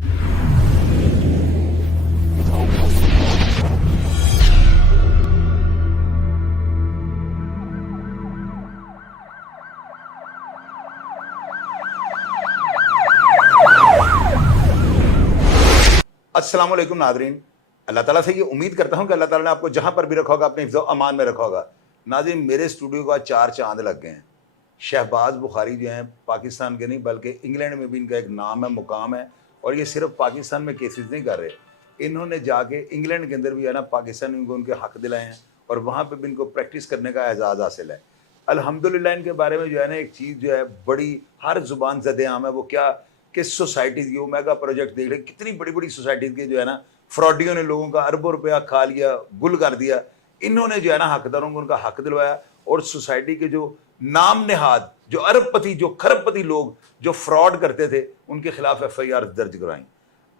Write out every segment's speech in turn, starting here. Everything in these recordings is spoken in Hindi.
अस्सलाम वालेकुम नाज़रीन, अल्लाह ताला से ये उम्मीद करता हूँ कि अल्लाह ताला ने आपको जहाँ पर भी रखा होगा अपने हिफ्ज़ अमान में रखा होगा। नाज़रीन, मेरे स्टूडियो का 4 चांद लग गए हैं। शहबाज बुखारी जो हैं पाकिस्तान के नहीं बल्कि इंग्लैंड में भी इनका एक नाम है, मुकाम है, और ये सिर्फ पाकिस्तान में केसेस नहीं कर रहे, इन्होंने जाके इंग्लैंड के अंदर भी है ना पाकिस्तान में उनके हक दिलाए हैं और वहाँ पर भी इनको प्रैक्टिस करने का एजाज़ हासिल है। अल्हम्दुलिल्लाह इनके बारे में जो है ना एक चीज़ जो है बड़ी हर ज़ुबान ज़द-ए-आम है, वो क्या कि सोसाइटीज़ ये ओमेगा प्रोजेक्ट देख रहे कितनी बड़ी बड़ी सोसाइटीज़ के जो है ना फ्रॉडियों ने लोगों का अरबों रुपया खा लिया, गुल कर दिया। इन्होंने जो है ना हकदारों को उनका हक दिलवाया और सोसाइटी के जो नाम नेहाद, जो अरबपति, जो खरबपति लोग जो फ्रॉड करते थे, उनके खिलाफ एफआईआर दर्ज करवाई।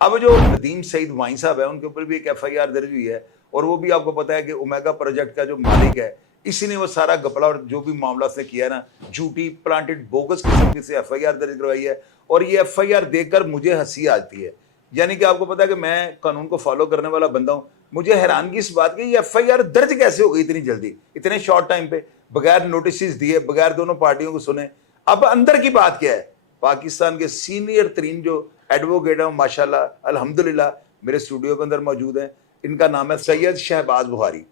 अब जो नदीम सईद वाई साहब है उनके ऊपर भी एक एफआईआर दर्ज हुई है और वो भी आपको पता है कि ओमेगा प्रोजेक्ट का जो मालिक है इसी ने वो सारा गपला और जो भी मामला उसने किया है ना, झूठी प्लांटेड बोगस किस्म की से एफआईआर दर्ज करवाई है। और ये एफआईआर देखकर मुझे हंसी आती है, यानी कि आपको पता है कि मैं कानून को फॉलो करने वाला बंदा हूं, मुझे हैरानगी इस बात की ये एफआईआर दर्ज कैसे हो गई इतनी जल्दी, इतने शॉर्ट टाइम पे, बगैर नोटिस दिए, बगैर दोनों पार्टियों को सुने। अब अंदर की बात क्या है, पाकिस्तान के सीनियर तरीन जो एडवोकेट है माशाल्लाह अल्हम्दुलिल्लाह मेरे स्टूडियो के अंदर मौजूद है, इनका नाम है सैयद शहबाज बुखारी।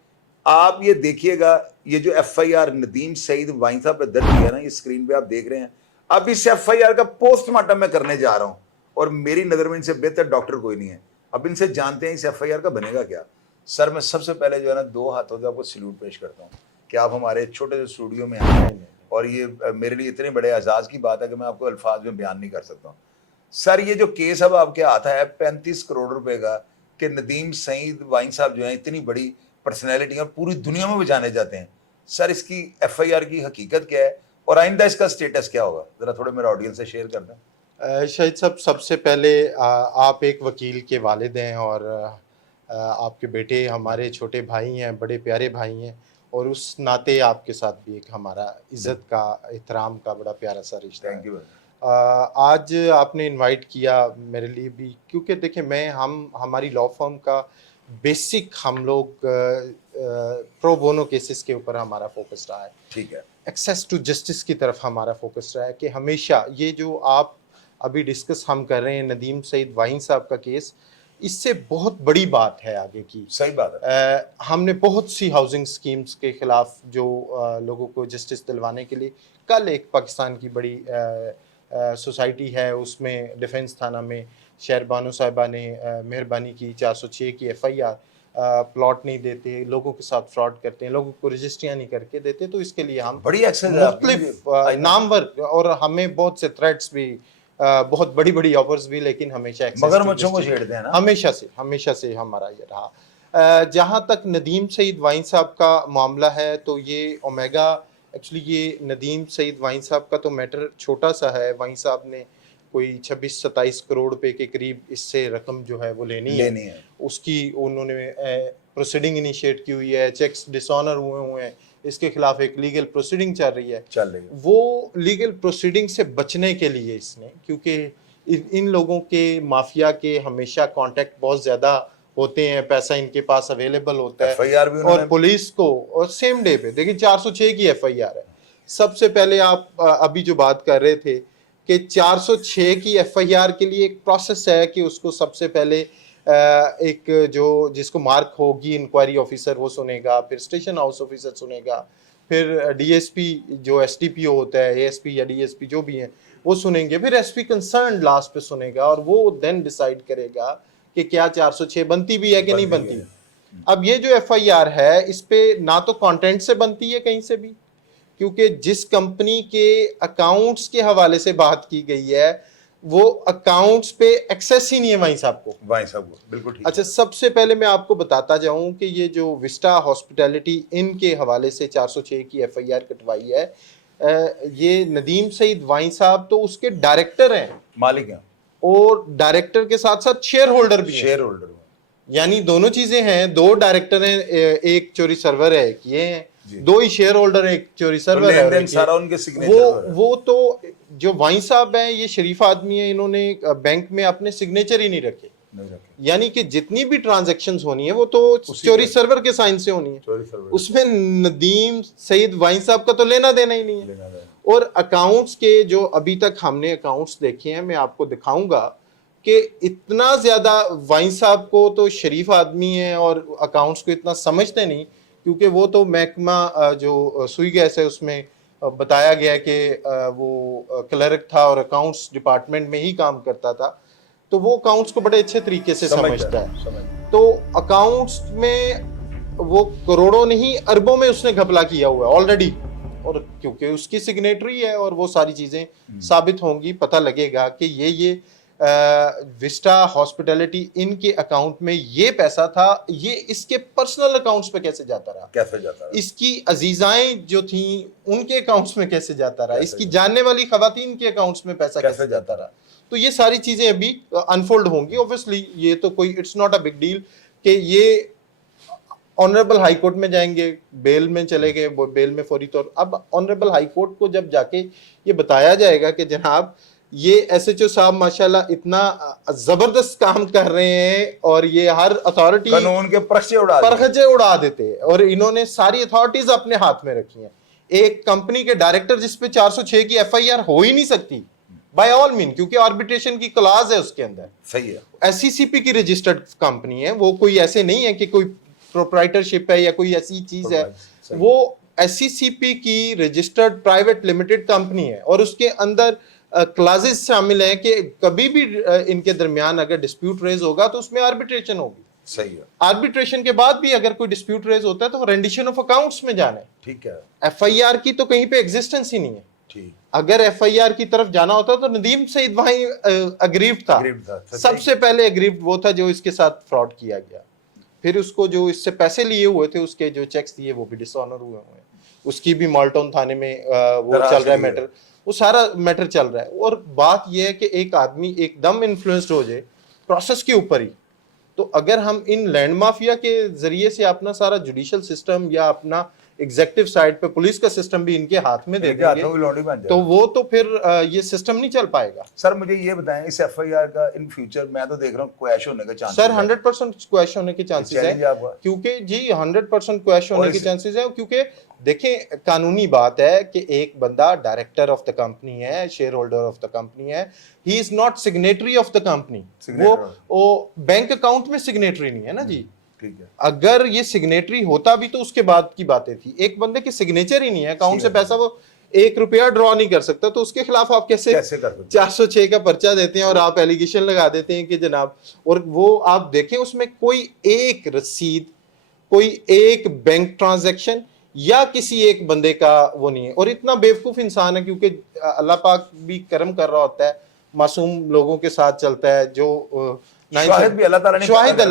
आप ये देखिएगा, ये जो एफआईआर नदीम सईद वाई साहब पे दर्ज किया ना, ये स्क्रीन पे आप देख रहे हैं। अब इस एफआईआर का पोस्टमार्टम मैं करने जा रहा हूं और मेरी नजर में इनसे बेहतर डॉक्टर कोई नहीं है। अब इनसे जानते हैं इस एफआईआर का बनेगा क्या। सर, मैं सबसे पहले जो है ना 2 हाथों से आपको सैल्यूट पेश करता हूँ कि आप हमारे छोटे से स्टूडियो में आए हैं और ये मेरे लिए इतने बड़े एजाज की बात है कि मैं आपको अल्फाज में बयान नहीं कर सकता हूँ। सर, ये जो केस अब आपके आता है 35 करोड़ रुपए का कि नदीम सईद वाई साहब जो है इतनी बड़ी पर्सनैलिटी और पूरी दुनिया में भी जाने जाते हैं, सर इसकी एफआईआर की हकीकत क्या है और आइंदा इसका स्टेटस क्या होगा, जरा थोड़े मेरे ऑडियंस से शेयर कर दें। शाहिद साहब, सबसे पहले आप एक वकील के वालिद हैं और आपके बेटे हमारे छोटे भाई हैं, बड़े प्यारे भाई हैं, और उस नाते आपके साथ भी एक हमारा इज़्ज़त का, एहतराम का बड़ा प्यारा सा रिश्ता है। Thank you. आज आपने इनवाइट किया मेरे लिए भी, क्योंकि देखिए हमारी लॉ फर्म का बेसिक हम लोग प्रो बोनो केसेस के ऊपर हमारा फोकस रहा है। ठीक है। एक्सेस टू जस्टिस की तरफ हमारा फोकस रहा है कि हमेशा ये जो आप अभी डिस्कस हम कर रहे हैं नदीम सईद वाई साहब का केस, इससे बहुत बड़ी बात है आगे की। सही बात है। हमने बहुत सी हाउसिंग स्कीम्स के खिलाफ जो लोगों को जस्टिस दिलवाने के लिए, कल एक पाकिस्तान की बड़ी सोसाइटी है उसमें डिफेंस थाना में शहरबानो साहिबा ने मेहरबानी की 406 की एफआईआर, प्लॉट नहीं देते, लोगों के साथ फ्रॉड करते हैं, लोगों को रजिस्ट्रियाँ नहीं करके देते, तो इसके लिए हम बड़ी मुख्तलिफ नामवर, और हमें बहुत से थ्रेट्स भी, बहुत बड़ी बड़ी ऑफर्स भी, लेकिन हमेशा मगरमच्छों को छेड़ते हैं ना, हमेशा से हमारा ये रहा। जहाँ तक नदीम सईद वाई साहब का मामला है, तो ये ओमेगा, एक्चुअली ये नदीम सईद वाई साहब का तो मैटर छोटा सा है। वाई साहब ने कोई 26-27 करोड़ रुपए के करीब इससे रकम जो है वो लेनी है। उसकी उन्होंने प्रोसीडिंग इनिशिएट की हुई है, चेक्स डिसऑनर हुए हैं, इसके खिलाफ एक लीगल प्रोसीडिंग चल रही है। वो लीगल प्रोसीडिंग से बचने के लिए इसने, क्योंकि इन लोगों के माफिया के हमेशा कांटेक्ट बहुत ज़्यादा होते हैं, पैसा इनके पास अवेलेबल होता है, और पुलिस को और सेम डे पे देखिए 406 की एफआईआर है। सबसे पहले आप अभी जो बात कर रहे थे कि 406 की एफआईआर के लिए एक प्रोसेस है कि उसको सबसे पहले एक जो जिसको मार्क होगी इंक्वायरी ऑफिसर वो सुनेगा, फिर स्टेशन हाउस ऑफिसर सुनेगा, फिर डीएसपी जो एसटीपीओ होता है, एएसपी या डीएसपी जो भी है वो सुनेंगे, फिर एसपी कंसर्न लास्ट पे सुनेगा और वो देन डिसाइड करेगा कि क्या 406 बनती भी है कि नहीं बनती। अब ये जो एफआईआर है इस पे ना तो कंटेंट से बनती है कहीं से भी, क्योंकि जिस कंपनी के अकाउंट्स के हवाले से बात की गई है वो अकाउंट्स पे एक्सेस ही नहीं है वाई साहब को। बिल्कुल ठीक। अच्छा, सबसे पहले मैं आपको बताता जाऊं कि ये जो विस्टा हॉस्पिटैलिटी इनके हवाले से 406 की एफआईआर कटवाई है, ये नदीम सईद वाई साहब तो उसके डायरेक्टर हैं, मालिक हैं, और डायरेक्टर के साथ साथ शेयर होल्डर भी हैं। यानी दोनों चीजें हैं, 2 डायरेक्टर हैं, एक चोरी सर्वर है, एक ये हैं, 2 ही शेयर होल्डर, एक चोरी सर्वर है, सारा उनके सिग्नेचर। वो तो जो वाइन साहब हैं ये शरीफ आदमी है, इन्होंने बैंक में अपने सिग्नेचर ही नहीं रखे, यानी कि जितनी भी ट्रांजैक्शंस होनी है वो तो चोरी सर्वर के साइन से होनी है, उसमें नदीम सईद वाइन साहब का तो लेना देना ही नहीं है। और अकाउंट्स के जो अभी तक हमने अकाउंट्स देखे हैं, मैं आपको दिखाऊंगा कि इतना ज्यादा वाइन साहब को तो शरीफ आदमी है और अकाउंट्स को इतना समझते नहीं, क्योंकि वो तो महकमा जो सुई गैस है उसमें बताया गया कि वो क्लर्क था और अकाउंट्स डिपार्टमेंट में ही काम करता था, तो वो अकाउंट्स को बड़े अच्छे तरीके से समझता है। तो अकाउंट्स में वो करोड़ों नहीं अरबों में उसने घपला किया हुआ है ऑलरेडी, और क्योंकि उसकी सिग्नेटरी है और वो सारी चीजें साबित होंगी, पता लगेगा कि ये विस्टा हॉस्पिटैलिटी इनके अकाउंट में ये पैसा था, ये इसके पर्सनल अकाउंट्स पे कैसे जाता रहा, इसकी अजीजाएं जो थी उनके अकाउंट्स में कैसे जाता रहा, इसकी जानने वाली खवातीन के अकाउंट्स में पैसा कैसे जाता रहा। तो ये सारी चीजें अभी अनफोल्ड होंगी। ऑब्वियसली ये तो कोई it's not a big deal कि ये ऑनरेबल हाई कोर्ट में जाएंगे, बेल में चले गए, बेल में फौरी तौर। अब ऑनरेबल हाई कोर्ट को जब जाके ये बताया जाएगा कि जनाब ये एसएचओ साहब माशाल्लाह इतना जबरदस्त काम कर रहे हैं और ये हर अथॉरिटी कानून के परखचे उड़ा देते हैं और इन्होंने सारी अथॉरिटीज अपने हाथ में रखी हैं। एक कंपनी के डायरेक्टर जिस पे 406 की एफआईआर हो ही नहीं सकती बाय ऑल मीन, क्योंकि आर्बिट्रेशन की क्लॉज है उसके अंदर। सही है, एससीसीपी की रजिस्टर्ड कंपनी है वो, कोई ऐसे नहीं है कि कोई प्रोप्राइटरशिप है या कोई ऐसी चीज है, वो एससीसीपी की रजिस्टर्ड प्राइवेट लिमिटेड कंपनी है और उसके अंदर क्लासेस शामिल हैं कि कभी भी इनके दरमियान अगर डिस्प्यूट रेज होगा तो उसमें आर्बिट्रेशन होगी। सही है, आर्बिट्रेशन के बाद भी अगर कोई डिस्प्यूट रेज होता है तो रेंडिशन ऑफ अकाउंट्स में जाना है। ठीक है, एफआईआर की तो कहीं पे एग्जिस्टेंस ही नहीं है। ठीक, अगर एफआईआर की तरफ जाना होता तो नदीम सईद वहीं अग्रीव था। सबसे पहले अग्रीव वो था जो इसके साथ फ्रॉड किया गया, फिर उसको जो इससे पैसे लिए हुए थे उसके जो चेक्स दिए वो भी डिसऑनर हुए हैं, उसकी भी माल्टन थाने में वो चल रहा है मैटर, वो सारा मैटर चल रहा है। और बात यह है कि एक आदमी एकदम इन्फ्लुएंस्ड हो जाए प्रोसेस के ऊपर ही, तो अगर हम इन लैंड माफिया के जरिए से अपना सारा जुडिशियल सिस्टम या अपना एग्जेक्टिव साइड पे पुलिस का सिस्टम भी इनके हाथ में दे देंगे तो वो तो फिर ये सिस्टम नहीं चल पाएगा। सर मुझे ये बताएं इस एफआईआर का इन फ्यूचर मैं तो देख रहा हूँ क्वैश होने के चांसेस सर 100% क्वैश होने के चांसेस है, क्योंकि जी 100% क्वैश होने के चांसेस है, क्योंकि देखें कानूनी बात है कि एक बंदा डायरेक्टर ऑफ द कंपनी है, share holder of the company है, he is not signatory of the company, वो बैंक अकाउंट में सिग्नेटरी नहीं है ना जी। ठीक है, अगर ये सिग्नेटरी होता भी तो उसके बाद की बातें थी, एक बंदे की सिग्नेचर ही नहीं है, अकाउंट से पैसा वो 1 रुपया ड्रॉ नहीं कर सकता, तो उसके खिलाफ आप कैसे 406 का पर्चा देते हैं और आप एलिगेशन लगा देते हैं कि जनाब, और वो आप देखें उसमें कोई एक रसीद, कोई एक बैंक ट्रांजैक्शन या किसी एक बंदे का वो नहीं है। और इतना बेवकूफ इंसान है क्योंकि अल्लाह पाक भी करम कर रहा होता है, मासूम लोगों के साथ चलता है, जो शाहिद भी अल्लाह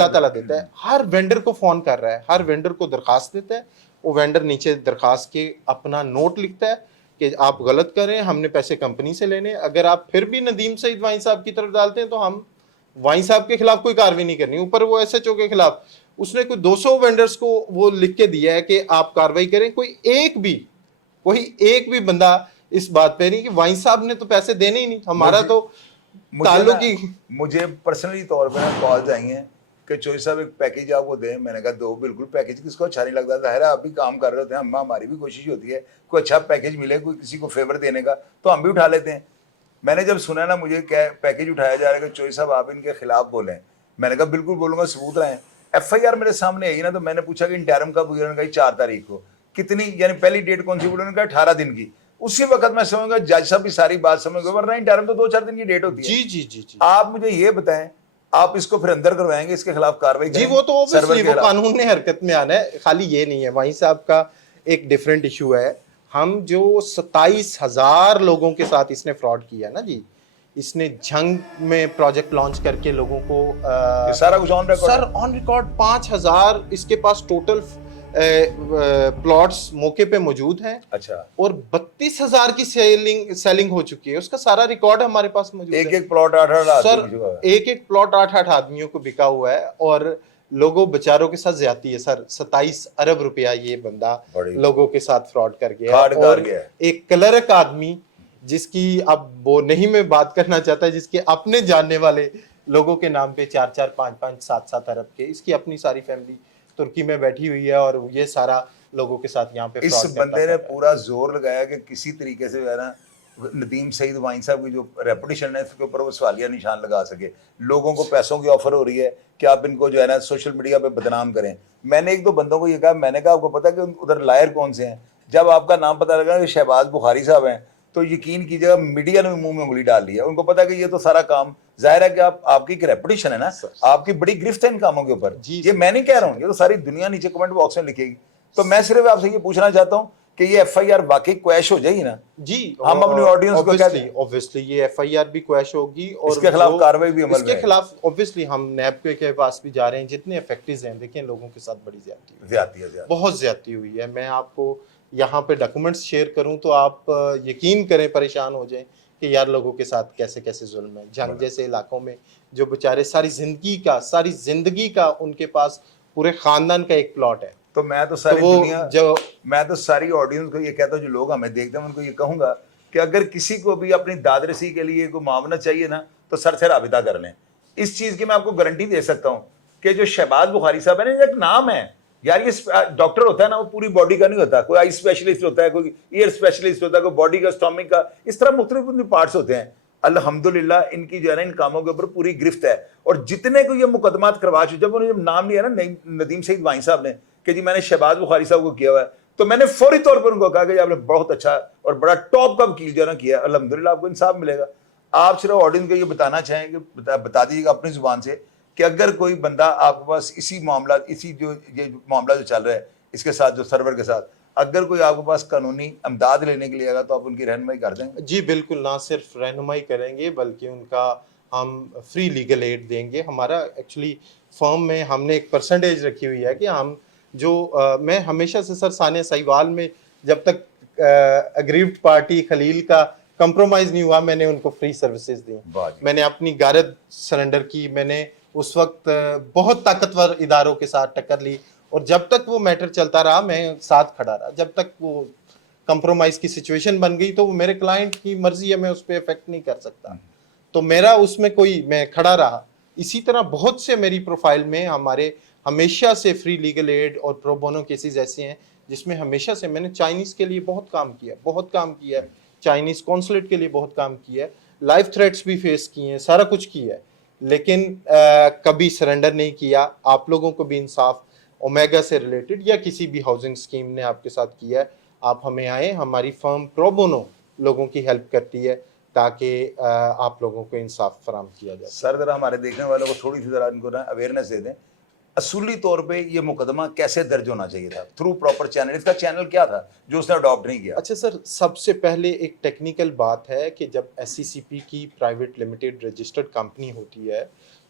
ताला देता है। हर वेंडर को फोन कर रहा है, हर वेंडर को दरखास्त देता है, वो वेंडर नीचे दरखास्त के अपना नोट लिखता है कि आप गलत कर रहे हैं, हमने पैसे कंपनी से लेने, अगर आप फिर भी नदीम सईद वाइन साहब की तरफ डालते हैं तो हम वाइन साहब के खिलाफ कोई कार्रवाई नहीं करनी। ऊपर वो एसएचओ के खिलाफ उसने कोई 200 वेंडर्स को वो लिख के दिया है कि आप कार्रवाई करें, कोई एक भी बंदा इस बात पे नहीं कि वाइन साहब ने तो पैसे देने ही नहीं, हमारा तो मुझे पर्सनली तौर पर कॉल्स आई हैं कि चोई साहब एक पैकेज आपको दें, मैंने कहा दो, बिल्कुल, पैकेज किसको अच्छा नहीं लगता, जाहिर है आप भी काम कर रहे होते हैं, हम हमारी भी कोशिश होती है कोई अच्छा पैकेज मिले, कोई किसी को फेवर देने का तो हम भी उठा लेते हैं। मैंने जब सुना ना मुझे क्या पैकेज उठाया जा रहा है कि चोई साहब आप इनके खिलाफ बोलें, मैंने कहा बिल्कुल बोलूंगा, सबूत रहे। एफआईआर मेरे सामने आई ना तो मैंने पूछा कि इंटरम कब हुई, उन्होंने कहा 4 तारीख को, कितनी यानी पहली डेट कौन सी, उन्होंने कहा 18 दिन की। उसी वक्त मैं समझूंगा जज साहब की सारी बात समझ गए, वरना इंटरम तो 2-4 दिन की डेट होती है। जी। आप मुझे ये बताएं, आप इसको फिर अंदर करवाएंगे, इसके खिलाफ कार्रवाई जी? वो तो ऑब्वियसली वो कानून ने हरकत में आना है, खाली ये नहीं है। वाइन साहब का एक डिफरेंट इशू है, हम जो 27,000 लोगों के साथ इसने फ्रॉड किया ना जी, इसने झंग में प्रोजेक्ट लॉन्च करके लोगों को सारा कुछ on record, sir on record 5,000 इसके पास टोटल प्लॉट्स मौके पे मौजूद हैं। अच्छा, और 32,000 की सेलिंग हो चुकी है, उसका सारा रिकॉर्ड हमारे पास मौजूद है। एक प्लॉट 8-8 सर, एक प्लॉट 8-8 आदमियों को बिका हुआ है और लोगों बेचारों के साथ ज्यादती है सर। 27 अरब रुपया ये बंदा लोगों के साथ फ्रॉड कर गया। और एक क्लर्क आदमी जिसकी अब वो नहीं मैं बात करना चाहता, जिसके अपने जानने वाले लोगों के नाम पे 4-4, 5-5, 7-7 अरब के, इसकी अपनी सारी फैमिली तुर्की में बैठी हुई है और ये सारा लोगों के साथ यहाँ पे इस फ्रॉड बंदे ने पूरा जोर लगाया कि किसी तरीके से जो है ना नदीम सईद वाइन साहब की जो रेपुटेशन है इसके ऊपर वो सवालिया निशान लगा सके। लोगों को पैसों की ऑफर हो रही है कि आप इनको जो है ना सोशल मीडिया पे बदनाम करें। मैंने एक दो बंदों को ये कहा, मैंने कहा आपको पता है कि उधर लायर कौन से हैं? जब आपका नाम पता लगा कि शहबाज बुखारी साहब हैं तो यकीन कीजिएगा मीडिया ने मुंह में उंगली डाल ली है। उनको पता है कि ये तो सारा काम जाहिर है कि आपकी एक रेपुटेशन है ना, आपकी बड़ी गिरफ्त है इन कामों के ऊपर। ये मैं नहीं कह रहा हूँ, ये तो सारी दुनिया नीचे कमेंट बॉक्स में लिखेगी। तो मैं सिर्फ आपसे ये पूछना चाहता हूँ कि ये एफआईआर वाकई क्वैश हो जाएगी ना जी, हम अपनी ऑडियंस को कहते हैं ऑब्वियसली ये एफआईआर भी क्वैश होगी और इसके खिलाफ कार्रवाई भी अमल में इसके है। खिलाफ ऑब्वियसली हम नैब के पास भी जा रहे हैं। जितने इफेक्टिव हैं, देखिए लोगों के साथ बड़ी ज्यादती है, बहुत ज्यादती हुई है। मैं आपको यहाँ पे डॉक्यूमेंट्स शेयर करूँ तो आप यकीन करें परेशान हो जाएं कि यार लोगों के साथ कैसे कैसे जुल्म है। जंग जैसे इलाकों में जो बेचारे सारी जिंदगी का उनके पास पूरे खानदान का एक प्लॉट है। तो मैं तो सारी दुनिया मैं तो सारी ऑडियंस को ये कहता हूँ जो लोग हमें देखते हैं उनको ये कहूंगा कि अगर किसी को भी अपनी दादरसी के लिए कोई मामला चाहिए ना तो सर से राबिता कर लें। इस चीज की मैं आपको गारंटी दे सकता हूँ कि जो शहबाज बुखारी साहब है ना, एक नाम है यार, ये डॉक्टर होता है ना, वो पूरी बॉडी का नहीं होता। कोई आई स्पेशलिस्ट होता है, कोई ईयर स्पेशलिस्ट होता है, कोई बॉडी का, स्टोमिक का, इस तरह मुख्तलिफ पार्ट्स होते हैं। अल्हम्दुलिल्लाह इनकी जो है ना इन कामों के ऊपर पूरी गिरफ्त है। और जितने को ये मुकदमात करवा चुके, जब उन्होंने नाम लिया ना नदीम सईद वाइन साहब ने कि जी मैंने शहबाज बुखारी साहब को किया हुआ है, तो मैंने फौरी तौर पर उनको कहा कि आपने बहुत अच्छा और बड़ा टॉप का वकील जो है ना किया, अल्हम्दुलिल्लाह आपको इंसाफ मिलेगा। आप सिर्फ ऑडियंस को ये बताना चाहेंगे, बता दीजिएगा अपनी जुबान से कि अगर कोई बंदा आपके पास इसी मामला ये मामला जो चल रहा है इसके साथ, जो सर्वर के साथ, अगर कोई आपके पास कानूनी इमदाद लेने के लिए आएगा तो आप उनकी रहनुमाई कर देंगे? जी बिल्कुल, ना सिर्फ रहनुमाई करेंगे बल्कि उनका हम फ्री लीगल एड देंगे। हमारा एक्चुअली फर्म में हमने एक परसेंटेज रखी हुई है कि हम जो मैं हमेशा से सर सानिया साहिवाल में जब तक अग्रीव्ड पार्टी खलील का कंप्रोमाइज नहीं हुआ मैंने उनको फ्री सर्विसेज दी। मैंने अपनी गारद सरेंडर की, मैंने उस वक्त बहुत ताकतवर इदारों के साथ टक्कर ली और जब तक वो मैटर चलता रहा मैं साथ खड़ा रहा। जब तक वो कंप्रोमाइज की सिचुएशन बन गई तो वो मेरे क्लाइंट की मर्जी है, मैं उस पर इफेक्ट नहीं कर सकता, तो मेरा उसमें मैं खड़ा रहा। इसी तरह बहुत से मेरी प्रोफाइल में हमारे हमेशा से फ्री लीगल एड और प्रो बोनो केसेस ऐसे हैं जिसमें हमेशा से मैंने चाइनीज के लिए बहुत काम किया, चाइनीज कॉन्सुलेट के लिए बहुत काम किया है, लाइफ थ्रेट्स भी फेस किए हैं, सारा कुछ किया है, लेकिन कभी सरेंडर नहीं किया। आप लोगों को भी इंसाफ ओमेगा से रिलेटेड या किसी भी हाउसिंग स्कीम ने आपके साथ किया है, आप हमें आए। हमारी फर्म प्रो बोनो लोगों की हेल्प करती है ताकि आप लोगों को इंसाफ फराम किया जाए। सर जरा हमारे देखने वालों को थोड़ी सी जरा इनको ना अवेयरनेस दे दें, असूली तौर पे ये मुकदमा कैसे दर्ज होना चाहिए था, थ्रू प्रॉपर चैनल, इसका चैनल क्या था जो उसने अडॉप्ट नहीं किया? अच्छा सर, सबसे पहले एक टेक्निकल बात है कि जब SCCP की प्राइवेट लिमिटेड रजिस्टर्ड कंपनी होती है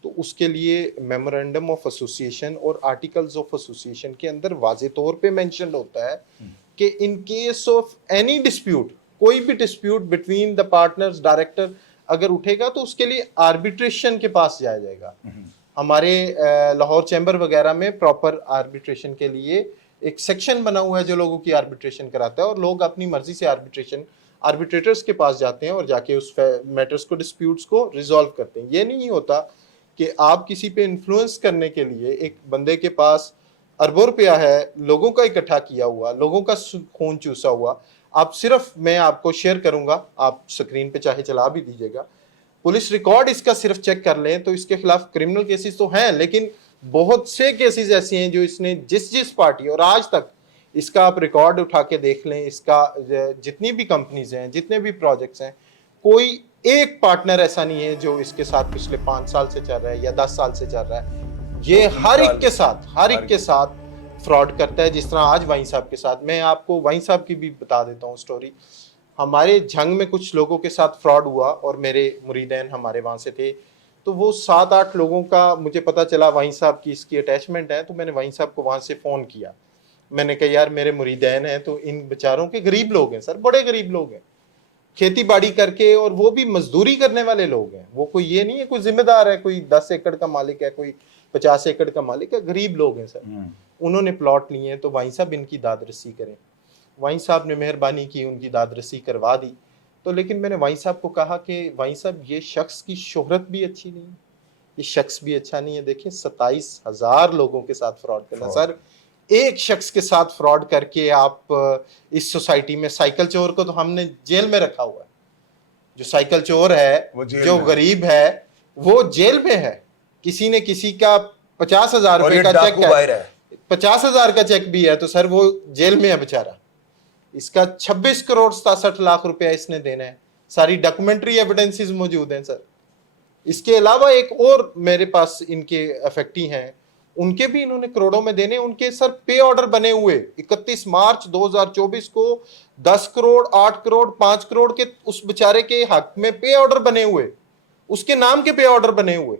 तो उसके लिए मेमोरेंडम ऑफ एसोसिएशन और आर्टिकल्स ऑफ एसोसिएशन के अंदर वाज़े तौर पे मेंशन होता है कि in case of any dispute, कोई भी dispute between the partners, director अगर उठेगा तो उसके लिए आर्बिट्रेशन के पास जाया जाएगा। हमारे लाहौर चैम्बर वगैरह में प्रॉपर आर्बिट्रेशन के लिए एक सेक्शन बना हुआ है जो लोगों की आर्बिट्रेशन कराता है और लोग अपनी मर्जी से आर्बिट्रेटर्स के पास जाते हैं और जाके उस मैटर्स को, डिस्प्यूट्स को रिजॉल्व करते हैं। ये नहीं होता कि आप किसी पे इन्फ्लुएंस करने के लिए एक बंदे के पास अरबों रुपया है, लोगों का इकट्ठा किया हुआ, लोगों का खून चूसा हुआ, आप सिर्फ, मैं आपको शेयर करूंगा, आप स्क्रीन पे चाहे चला भी दीजिएगा, पुलिस रिकॉर्ड इसका सिर्फ चेक कर लें तो इसके खिलाफ क्रिमिनल केसेस तो हैं, लेकिन बहुत से केसेस ऐसे हैं जो इसने जिस पार्टी, और आज तक इसका आप रिकॉर्ड उठा के देख लें, इसका जितनी भी कंपनीज हैं, जितने भी प्रोजेक्ट्स हैं, कोई एक पार्टनर ऐसा नहीं है जो इसके साथ पिछले 5 साल से चल रहा है या 10 साल से चल रहा है। ये हर एक के साथ फ्रॉड करता है, जिस तरह आज वाइन साहब के साथ। मैं आपको वाइन साहब की भी बता देता हूँ स्टोरी। हमारे झंग में कुछ लोगों के साथ फ्रॉड हुआ और मेरे मुरीदैन हमारे वहाँ से थे, तो वो 7-8 लोगों का मुझे पता चला वाइन साहब की इसकी अटैचमेंट है, तो मैंने वाइन साहब को वहाँ से फ़ोन किया। मैंने कहा यार मेरे मुरीदैन हैं, तो इन बेचारों के गरीब लोग हैं सर, बड़े गरीब लोग हैं, खेती बाड़ी करके, और वो भी मजदूरी करने वाले लोग हैं, वो कोई ये नहीं है कोई जिम्मेदार है, कोई 10 एकड़ का मालिक है, कोई 50 एकड़ का मालिक है, गरीब लोग हैं सर। उन्होंने प्लॉट लिए हैं, तो वाइन साहब इनकी दाद रसी करें। वाइन साहब ने मेहरबानी की, उनकी दाद रसी करवा दी। तो लेकिन मैंने वाई साहब को कहा कि वाई साहब ये शख्स की शोहरत भी अच्छी नहीं है, ये शख्स भी अच्छा नहीं है। देखिए 27,000 लोगों के साथ फ्रॉड करना सर, एक शख्स के साथ फ्रॉड करके आप इस सोसाइटी में, साइकिल चोर को तो हमने जेल में रखा हुआ है, जो साइकिल चोर है, जो गरीब है, वो जेल में है। किसी ने किसी का 50,000 रुपए का चेक है, 50,000 का चेक भी है तो सर वो जेल में है बेचारा। इसका 26 करोड़ 67 लाख रुपया इसने देना है, सारी डॉक्यूमेंट्री एविडेंसेस मौजूद हैं सर। इसके अलावा एक और मेरे पास इनके अफेक्टी हैं, उनके भी इन्होंने करोड़ों में देने, उनके सर पे ऑर्डर बने हुए 31 मार्च 2024 को 10 करोड़ 8 करोड़ 5 करोड़ के उस बेचारे के हक में पे ऑर्डर बने हुए, उसके नाम के पे ऑर्डर बने हुए।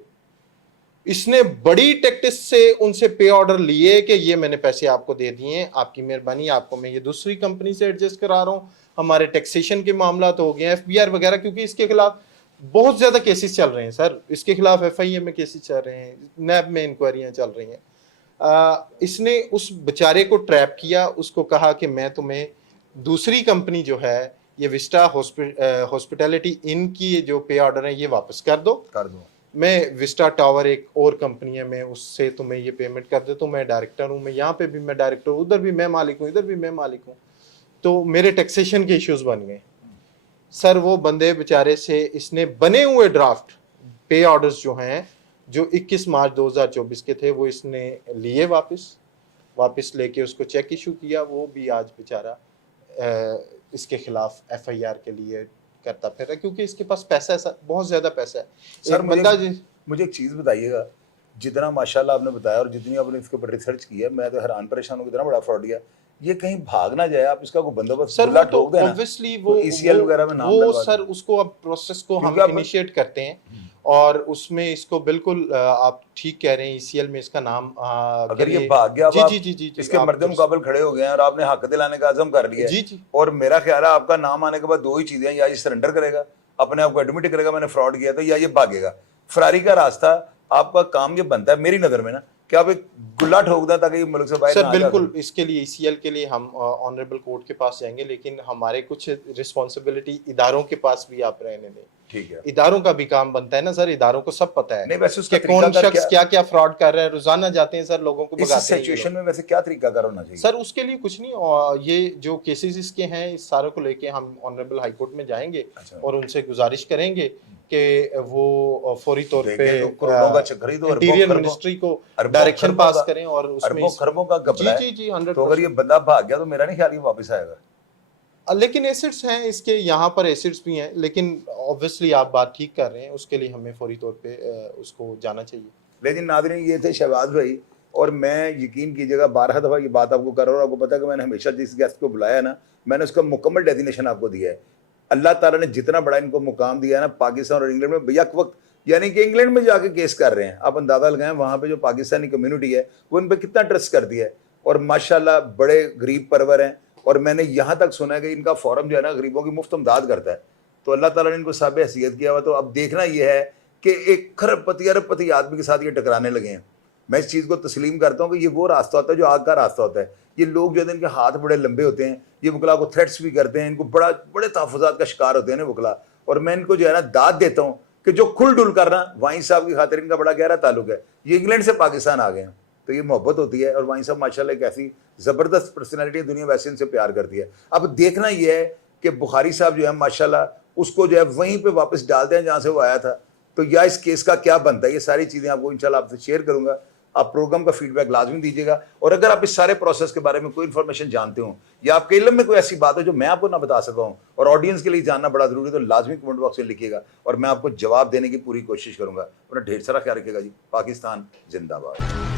इसने बड़ी टैक्टिस से उनसे पे ऑर्डर लिए कि ये मैंने पैसे आपको दे दिए, आपकी मेहरबानी, आपको मैं ये दूसरी कंपनी से एडजस्ट करा रहा हूं, हमारे टैक्सेशन के मामला तो हो गए, एफबीआर वगैरह, क्योंकि इसके खिलाफ बहुत ज्यादा केसेस चल रहे हैं सर, इसके खिलाफ एफआईए में केसेस चल रहे हैं, नैब में इंक्वायरियां चल रही हैं। इसने उस बेचारे को ट्रैप किया, उसको कहा कि मैं तुम्हें दूसरी कंपनी जो है ये विस्टा हॉस्पिटैलिटी, इनकी जो पे ऑर्डर है ये वापस कर दो, मैं विस्टा टावर एक और कंपनी है, मैं उससे तुम्हें ये पेमेंट कर देता हूँ, मैं डायरेक्टर हूँ, मैं यहाँ पे भी मैं डायरेक्टर हूँ, उधर भी मैं मालिक हूँ, इधर भी मैं मालिक हूँ, तो मेरे टैक्सेशन के इश्यूज बन गए सर। वो बंदे बेचारे से इसने बने हुए ड्राफ्ट पे ऑर्डर्स जो हैं, जो 21 मार्च 2024 के थे, वो इसने लिए वापस लेके उसको चेक इशू किया, वो भी आज बेचारा इसके खिलाफ एफआईआर के लिए करता फिर रहा, क्योंकि इसके पास पैसा है, बहुत ज्यादा पैसा है सर। मुझे एक चीज बताइएगा, जितना माशाल्लाह आपने बताया और जितनी आपने इसके ऊपर रिसर्च की है, मैं तो हैरान परेशान हूँ, कितना बड़ा फ्रॉड किया, ये कहीं भाग ना जाए, आप इसका कोई बंदोबस्त सर। वो तो ऑब्वियसली वो ईसीएल वगैरह में नाम वो सर उसको अब प्रोसेस को हम इनिशिएट करते हैं और उसमें इसको बिल्कुल आप ठीक कह रहे हैं, ईसीएल में इसका नाम अगर ये भाग गया, जी, इसके मर्द मुकाबल खड़े हो गए हैं और आपने हक दिलाने का अज़म कर लिया जी। और मेरा ख्याल है आपका नाम आने के बाद दो ही चीजें, या ये सरेंडर करेगा, अपने आप को एडमिट करेगा मैंने फ्रॉड किया, तो या ये भागेगा। फरारी का रास्ता आपका काम ये बनता है मेरी नजर में ना, कि आप एक गुल्ला ठोक दें ताकि मुल्क से बाहर सर बिल्कुल। इसके लिए ईसीएल के लिए हम ऑनरेबल कोर्ट के पास जाएंगे, लेकिन हमारे कुछ रिस्पॉन्सिबिलिटी इदारों के पास भी आप रहने दें। ठीक है, इदारों का भी काम बनता है ना सर, इदारों को सब पता है नहीं वैसे उसका कौन शख्स क्या क्या फ्रॉड कर रहा है, रोजाना जाते हैं सर, लोगों को भगाते हैं। इस सिचुएशन में वैसे क्या तरीका कर होना चाहिए सर? उसके लिए कुछ नहीं, और ये जो केसेस इसके हैं इस सारों को लेके हम ऑनरेबल हाई कोर्ट में जाएंगे और उनसे गुजारिश करेंगे कि वो फौरी तौर पे इंटीरियर मिनिस्ट्री को डायरेक्शन पास करें और उसमें खरबों का गबला है। जी 100%। तो अगर ये बंदा भाग गया तो मेरा नहीं ख्याल ये वापस आएगा। लेकिन एसिड्स हैं इसके, यहाँ पर एसिड्स भी हैं, लेकिन ऑब्वियसली आप बात ठीक कर रहे हैं, उसके लिए हमें फौरी तौर पे उसको जाना चाहिए। लेकिन नाज़रीन ये थे शहबाज भाई, और मैं यकीन कीजिएगा 12 दफ़ा ये बात आपको कर रहा हूँ, आपको पता है कि मैंने हमेशा जिस गेस्ट को बुलाया ना, मैंने उसका मुकम्मल डेफिनेशन आपको दिया है। अल्लाह ताला ने जितना बड़ा इनको मुकाम दिया है ना पाकिस्तान और इंग्लैंड में, बेयक वक्त, यानी कि इंग्लैंड में जाके केस कर रहे हैं, आप अंदाज़ा लगाएं वहाँ पे जो पाकिस्तानी कम्युनिटी है वो इन पर कितना ट्रस्ट कर दिया है, और माशाल्लाह बड़े गरीब परवर हैं, और मैंने यहाँ तक सुना है कि इनका फोरम जो है ना गरीबों की मुफ्त इमदाद करता है। तो अल्लाह ताला ने इनको साबित हैसियत किया हुआ। तो अब देखना यह है कि एक खरबपति अरबपति आदमी के साथ ये टकराने लगे हैं। मैं इस चीज़ को तस्लीम करता हूँ कि ये वो रास्ता होता है जो आग का रास्ता होता है। ये लोग जो है इनके हाथ बड़े लंबे होते हैं, ये वकला को थ्रेट्स भी करते हैं, इनको बड़े तहफ़्फ़ुज़ात का शिकार होते हैं ना वकला, और मैं इनको जो है ना दाद देता हूँ कि जो खुल डुल करना, वाइन साहब की खातिर इनका बड़ा गहरा ताल्लुक है। ये इंग्लैंड से पाकिस्तान आ गए हैं तो ये मोहब्बत होती है, और वाइन साहब माशाल्लाह एक ऐसी ज़बरदस्त पर्सनैलिटी है, दुनिया वैसे इनसे प्यार करती है। अब देखना यह है कि बुखारी साहब जो है माशाल्लाह उसको जो है वहीं पे वापस डालते हैं जहाँ से वो आया था। तो या इस केस का क्या बनता है, ये सारी चीज़ें आपको इंशाल्लाह आपसे शेयर करूँगा। आप प्रोग्राम का फीडबैक लाजमी दीजिएगा, और अगर आप इस सारे प्रोसेस के बारे में कोई इन्फॉर्मेशन जानते हो या आपके इल्म में कोई ऐसी बात हो जो मैं आपको ना बता सका हूँ और ऑडियंस के लिए जानना बड़ा जरूरी है, तो लाजमी कमेंट बॉक्स में लिखिएगा और मैं आपको जवाब देने की पूरी कोशिश करूँगा। अपना ढेर सारा ख्याल रखिएगा जी। पाकिस्तान जिंदाबाद।